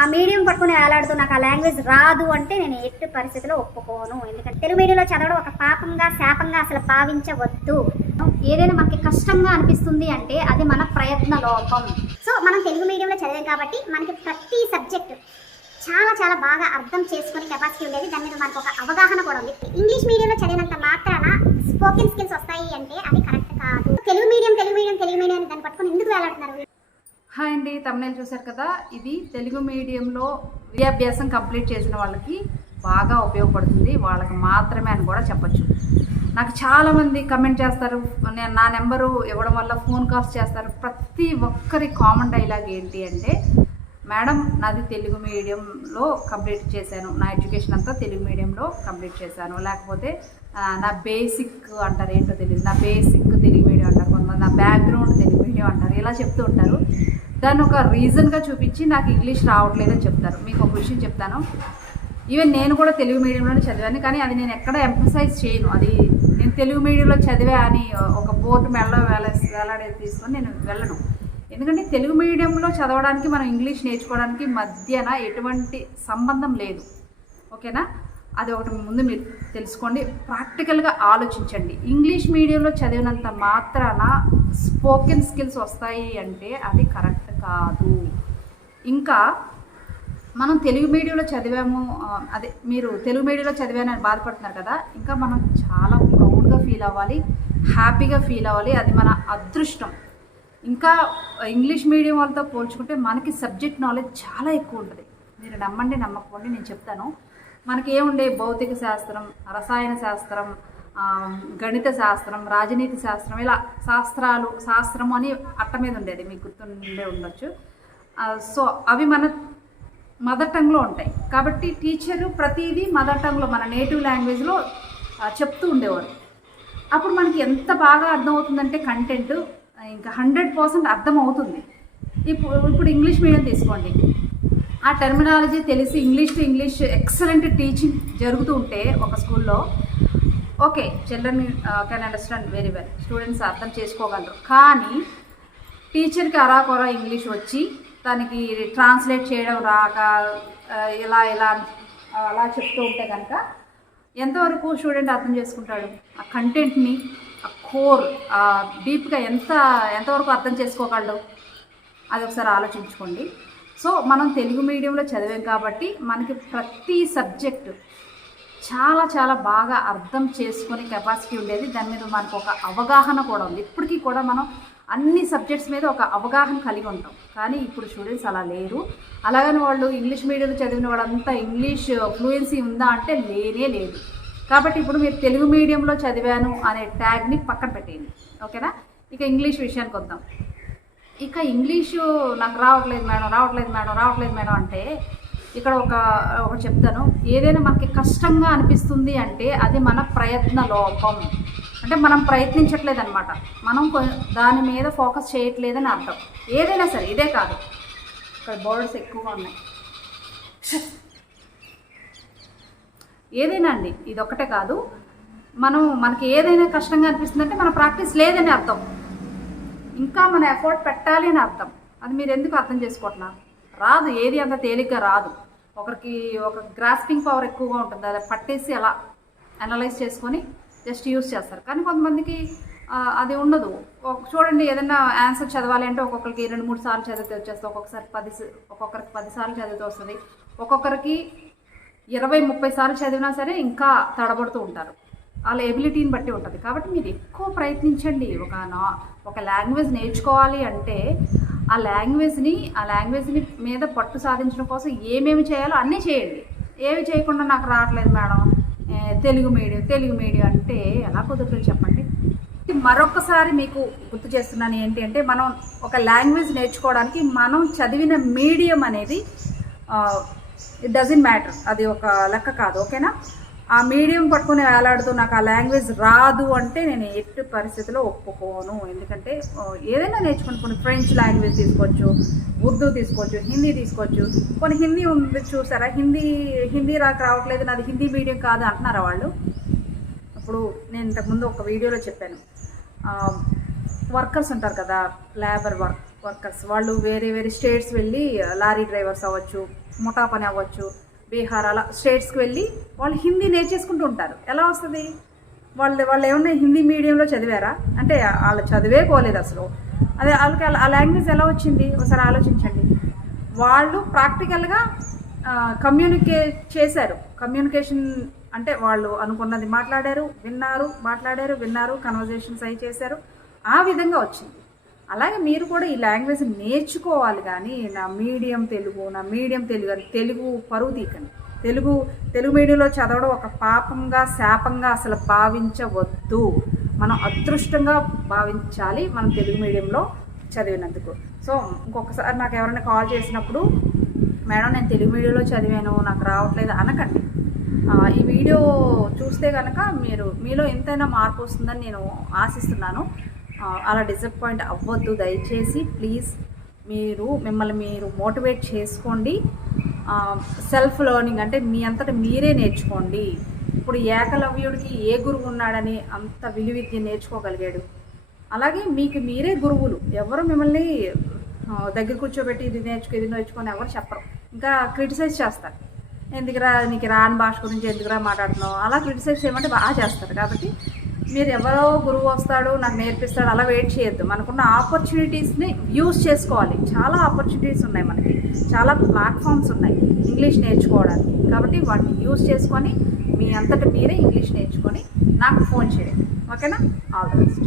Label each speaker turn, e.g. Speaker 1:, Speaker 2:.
Speaker 1: ఆ మీడియం పట్టుకుని వేలాడుతూ నాకు ఆ లాంగ్వేజ్ రాదు అంటే నేను ఎట్టి పరిస్థితిలో ఒప్పుకోను. ఎందుకంటే తెలుగు మీడియంలో చదవడం ఒక పాపంగా శాపంగా అసలు భావించవద్దు. ఏదైనా మనకి కష్టంగా అనిపిస్తుంది అంటే అది మన ప్రయత్న లోపం. సో మనం తెలుగు మీడియంలో చదివాం కాబట్టి మనకి ప్రతి సబ్జెక్ట్ చాలా చాలా బాగా అర్థం చేసుకునే కెపాసిటీ ఉండేది. దాని మీద మనకు ఒక అవగాహన కూడా ఉంది. ఇంగ్లీష్ మీడియంలో చదివినంత మాత్రాన స్పోకెన్ స్కిల్స్ వస్తాయి అంటే అది కరెక్ట్ కాదు. Telugu medium Telugu medium Telugu medium దాన్ని పట్టుకొని ఎందుకు వేలాడుతున్నారు
Speaker 2: హాయ్ అండి తమిళ చూశారు కదా? ఇది తెలుగు మీడియంలో విద్యాభ్యాసం కంప్లీట్ చేసిన వాళ్ళకి బాగా ఉపయోగపడుతుంది. వాళ్ళకి మాత్రమే అని కూడా చెప్పొచ్చు. నాకు చాలామంది కమెంట్ చేస్తారు. నేను నా నెంబరు ఇవ్వడం వల్ల ఫోన్ కాల్స్ చేస్తారు. ప్రతి ఒక్కరి కామన్ డైలాగ్ ఏంటి అంటే మేడం నాది తెలుగు మీడియంలో కంప్లీట్ చేశాను. నా ఎడ్యుకేషన్ అంతా తెలుగు మీడియంలో కంప్లీట్ చేశాను. లేకపోతే నా బేసిక్ అంటారు ఏంటో తెలియదు నా బేసిక్ తెలుగు మీడియం అంటారు. కొంతమంది నా బ్యాక్గ్రౌండ్ తెలుగు ఇండియా అంటారు. ఇలా చెప్తూ ఉంటారు. దాన్ని ఒక రీజన్గా చూపించి నాకు ఇంగ్లీష్ రావట్లేదని చెప్తారు. మీకు ఒక విషయం చెప్తాను. ఈవెన్ నేను కూడా తెలుగు మీడియంలోనే చదివాను కానీ అది నేను ఎక్కడ ఎంఫసైజ్ చేయను. అది నేను తెలుగు మీడియంలో చదివా అని ఒక బోర్డు మెడలో వేల వేలాడేది తీసుకొని నేను వెళ్ళను. ఎందుకంటే తెలుగు మీడియంలో చదవడానికి మనం ఇంగ్లీష్ నేర్చుకోవడానికి మధ్యన ఎటువంటి సంబంధం లేదు. ఓకేనా? అది ఒకటి ముందు మీరు తెలుసుకోండి. ప్రాక్టికల్గా ఆలోచించండి. ఇంగ్లీష్ మీడియంలో చదివినంత మాత్రాన స్పోకెన్ స్కిల్స్ వస్తాయి అంటే అది కరెక్ట్ కాదు. ఇంకా మనం తెలుగు మీడియంలో చదివాము అదే మీరు తెలుగు మీడియంలో చదివానని బాధపడుతున్నారు కదా ఇంకా మనం చాలా ప్రౌడ్గా ఫీల్ అవ్వాలి హ్యాపీగా ఫీల్ అవ్వాలి. అది మన అదృష్టం. ఇంకా ఇంగ్లీష్ మీడియం వాళ్ళతో పోల్చుకుంటే మనకి సబ్జెక్ట్ నాలెడ్జ్ చాలా ఎక్కువ ఉంటుంది. మీరు నమ్మండి నమ్మకండి నేను చెప్తాను. మనకి ఏముండే భౌతిక శాస్త్రం రసాయన శాస్త్రం గణిత శాస్త్రం రాజనీతి శాస్త్రం ఇలా శాస్త్రాలు శాస్త్రం అని అట్ట మీద ఉండేది మీకు గుర్తుండే ఉండొచ్చు. సో అవి మన మదర్ టంగ్లో ఉంటాయి. కాబట్టి టీచరు ప్రతిదీ మదర్ టంగ్లో మన నేటివ్ లాంగ్వేజ్లో చెప్తూ ఉండేవారు. అప్పుడు మనకి ఎంత బాగా అర్థమవుతుందంటే కంటెంట్ ఇంకా హండ్రెడ్ పర్సెంట్ అర్థం అవుతుంది ఇప్పుడు ఇప్పుడు ఇంగ్లీష్ మీడియం తీసుకోండి. ఆ టెర్మినాలజీ తెలిసి English to English excellent teaching జరుగుతూ ఉంటే ఒక స్కూల్లో okay children can understand very well students అర్థం చేసుకోగలరు. కానీ టీచర్కి అరాకొరా ఇంగ్లీష్ వచ్చి తనకి ట్రాన్స్లేట్ చేయడం రాక uh, ఇలా ఇలా uh, అలా చెప్తూ ఉంటే కనుక ఎంతవరకు స్టూడెంట్ అర్థం చేసుకుంటాడు? ఆ కంటెంట్ని ఆ కోర్ డీప్గా ఎంత ఎంతవరకు అర్థం చేసుకోగలడు? అది ఒకసారి ఆలోచించుకోండి. సో మనం తెలుగు మీడియంలో చదివాం కాబట్టి మనకి ప్రతి సబ్జెక్టు చాలా చాలా బాగా అర్థం చేసుకునే కెపాసిటీ ఉండేది. దాని మీద మనకు ఒక అవగాహన కూడా ఉంది. ఇప్పటికీ కూడా మనం అన్ని సబ్జెక్ట్స్ మీద ఒక అవగాహన కలిగి ఉంటాం. కానీ ఇప్పుడు స్టూడెంట్స్ అలా లేరు. అలాగని వాళ్ళు ఇంగ్లీష్ మీడియంలో చదివిన వాళ్ళంతా ఇంగ్లీష్ ఫ్లూయెన్సీ ఉందా అంటే లేనే లేదు. కాబట్టి ఇప్పుడు మీరు తెలుగు మీడియంలో చదివాను అనే ట్యాగ్ని పక్కన పెట్టేయండి. ఓకేనా? ఇక ఇంగ్లీష్ విషయానికి వద్దాం. ఇక ఇంగ్లీషు నాకు రావట్లేదు మేడం రావట్లేదు మేడం రావట్లేదు మేడం అంటే ఇక్కడ ఒక ఒకటి చెప్తాను. ఏదైనా మనకి కష్టంగా అనిపిస్తుంది అంటే అది మన ప్రయత్న లోపం. అంటే మనం ప్రయత్నించట్లేదు అనమాట మనం కొ- దాని మీద ఫోకస్ చేయట్లేదని అర్థం. ఏదైనా సరే ఇదే కాదు. ఇక్కడ బోర్డ్స్ ఎక్కువగా ఉన్నాయి. ఏదైనా అండి ఇది ఒకటే కాదు. మనం మనకి ఏదైనా కష్టంగా అనిపిస్తుందంటే మన ప్రాక్టీస్ లేదని అర్థం. ఇంకా మన ఎఫర్ట్ పెట్టాలి అని అర్థం. అది మీరు ఎందుకు అర్థం చేసుకోవట్లేదు? రాదు ఏది అంత తేలిగ్గా రాదు. ఒకరికి ఒక గ్రాస్పింగ్ పవర్ ఎక్కువగా ఉంటుంది. అది పట్టేసి అలా అనలైజ్ చేసుకొని జస్ట్ యూస్ చేస్తారు. కానీ కొంతమందికి అది ఉండదు. ఒక- చూడండి ఏదైనా ఆన్సర్ చదవాలి అంటే ఒక్కొక్కరికి రెండు మూడు సార్లు చదివితే వచ్చేస్తుంది ఒక్కొక్కసారి పది ఒక్కొక్కరికి పది సార్లు చదివితే వస్తుంది. ఒక్కొక్కరికి ఇరవై ముప్పై సార్లు చదివినా సరే ఇంకా తడబడుతూ ఉంటారు. వాళ్ళ ఎబిలిటీని బట్టి ఉంటుంది. కాబట్టి మీరు ఎక్కువ ప్రయత్నించండి. ఒక నా ఒక లాంగ్వేజ్ నేర్చుకోవాలి అంటే ఆ లాంగ్వేజ్ని ఆ లాంగ్వేజ్ని మీద పట్టు సాధించడం కోసం ఏమేమి చేయాలో అన్నీ చేయండి. ఏమి చేయకుండా నాకు రావట్లేదు madam Telugu medium Telugu medium అంటే ఎలా కుదురుతుంది చెప్పండి? మరొకసారి మీకు గుర్తు చేస్తున్నాను ఏంటి అంటే మనం ఒక లాంగ్వేజ్ నేర్చుకోవడానికి మనం చదివిన మీడియం అనేది ఇట్ డజంట్ మ్యాటర్ అది ఒక లెక్క కాదు. ఓకేనా? ఆ మీడియం పట్టుకుని వేలాడుతూ నాకు ఆ లాంగ్వేజ్ రాదు అంటే నేను ఎట్టి పరిస్థితిలో ఒప్పుకోను. ఎందుకంటే ఏదైనా నేర్చుకుని కొన్ని ఫ్రెంచ్ లాంగ్వేజ్ తీసుకోవచ్చు ఉర్దూ తీసుకోవచ్చు హిందీ తీసుకోవచ్చు. కొన్ని హిందీ ఉంది చూసారా? హిందీ హిందీ రాక రావట్లేదు నాది హిందీ మీడియం కాదు అంటున్నారా వాళ్ళు? అప్పుడు నేను ఇంతకుముందు ఒక వీడియోలో చెప్పాను. వర్కర్స్ ఉంటారు కదా లేబర్ వర్క్ వర్కర్స్ వాళ్ళు వేరే వేరే స్టేట్స్ వెళ్ళి లారీ డ్రైవర్స్ అవ్వచ్చు ముఠా పని అవ్వచ్చు. బీహార్ అలా స్టేట్స్కి వెళ్ళి వాళ్ళు హిందీ నేర్చేసుకుంటూ ఉంటారు. ఎలా వస్తుంది? వాళ్ళు వాళ్ళు ఏమన్నా హిందీ మీడియంలో చదివారా? అంటే వాళ్ళు చదివే పోలేదు అసలు. అదే వాళ్ళకి ఆ లాంగ్వేజ్ ఎలా వచ్చింది? ఒకసారి ఆలోచించండి. వాళ్ళు ప్రాక్టికల్గా కమ్యూనికేట్ చేశారు. కమ్యూనికేషన్ అంటే వాళ్ళు అనుకున్నది మాట్లాడారు విన్నారు మాట్లాడారు విన్నారు కన్వర్జేషన్స్ అవి చేశారు. ఆ విధంగా వచ్చింది. అలాగే మీరు కూడా ఈ లాంగ్వేజ్ నేర్చుకోవాలి కానీ నా మీడియం తెలుగు నా మీడియం తెలుగు అని తెలుగు పరువు తీకండి తెలుగు తెలుగు మీడియంలో చదవడం ఒక పాపంగా శాపంగా అసలు భావించవద్దు. మనం అదృష్టంగా భావించాలి మనం తెలుగు మీడియంలో చదివినందుకు. సో ఇంకొకసారి నాకు ఎవరైనా కాల్ చేసినప్పుడు మేడం నేను తెలుగు మీడియంలో చదివాను నాకు రావట్లేదు అనకండి. ఈ వీడియో చూస్తే కనుక మీరు మీలో ఎంతైనా మార్పు వస్తుందని నేను ఆశిస్తున్నాను. అలా డిసప్పాయింట్ అవ్వద్దు. దయచేసి ప్లీజ్ మీరు మిమ్మల్ని మీరు మోటివేట్ చేసుకోండి. సెల్ఫ్ లెర్నింగ్ అంటే మీ అంతట మీరే నేర్చుకోండి. ఇప్పుడు ఏకలవ్యుడికి ఏ గురువు ఉన్నాడని అంత విలువిద్య నేర్చుకోగలిగాడు. అలాగే మీకు మీరే గురువులు. ఎవరు మిమ్మల్ని దగ్గర కూర్చోబెట్టి ఇది నేర్చుకో ఇది నేర్చుకొని ఎవరు చెప్పరు. ఇంకా క్రిటిసైజ్ చేస్తారు. ఎందుకురా నీకు రాని భాష గురించి ఎందుకురా మాట్లాడుతున్నావు? అలా క్రిటిసైజ్ చేయమంటే బాగా చేస్తారు. కాబట్టి మీరు ఎవరో గురువు వస్తాడు నాకు నేర్పిస్తాడు అలా వెయిట్ చేయొద్దు. మనకున్న ఆపర్చునిటీస్ని యూస్ చేసుకోవాలి. చాలా ఆపర్చునిటీస్ ఉన్నాయి మనకి. చాలా ప్లాట్ఫామ్స్ ఉన్నాయి ఇంగ్లీష్ నేర్చుకోవడానికి. కాబట్టి వాటిని యూస్ చేసుకొని మీ అంతటి మీరే ఇంగ్లీష్ నేర్చుకొని నాకు ఫోన్ చేయండి. ఓకేనా ఆల్ ద బెస్ట్